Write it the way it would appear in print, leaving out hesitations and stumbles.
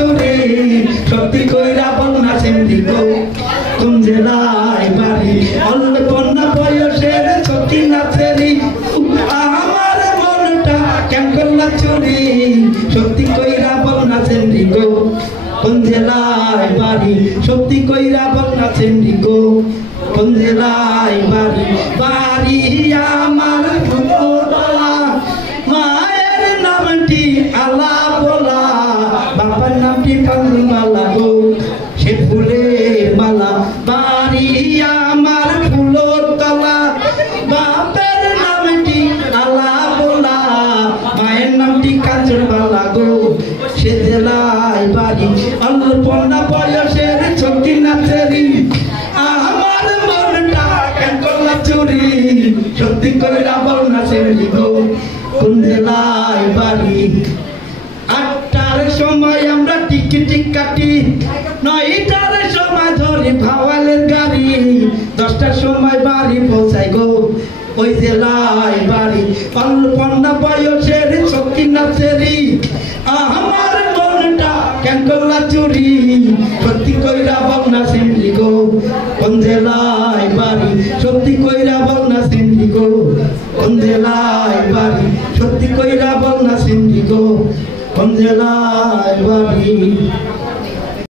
চুরি সত্যি কইরা বল না সিন্ধি গো কোন জেলায় বাড়ি অল্প না বয়সের সত্যি না ফেরি আমার মনটা কেন করলা চুরি সত্যি কইরা বল না সিন্ধি গো কোন জেলায় বাড়ি সত্যি কইরা বল না সিন্ধি গো কোন জেলায় বাড়ি বাড়ি আমার ফুলতলা মায়ের নামটি আলা বলা বাবার নামটি কান্দুমালা গো সে ফুলের মালা বাড়ি আমার ফুলতলা বাবার নামটি আলা বলা মায়ের নামটি কান্দুমালা গো সে জেলায় বাড়ি অল্পনা বয়সের ছোটি নাচেরি আমার মনটা কেন করলা চুরি সত্যি কইরা বল না সিন্ধি গো কোন জেলায় বাড়ি ৮টার সময় আমরা টিকিট কাটি ৯টার সময় ধরি ভাওয়ালের গাড়ি ১০টার সময় বাড়ি পৌঁছাই গো ওই জেলায় বাড়ি অল্পনা বয়সের ছোটি নাচেরি আমার মনটা কেন করলা চুরি সত্যি কইরা বল না সিন্ধি গো কোন জেলায় বাড়ি সত্যি কইরা বল না সিন্ধি গো কোন জেলায় বাড়ি সত্যি কইরা বল না সিন্ধি গো কোন জেলায় বাড়ি।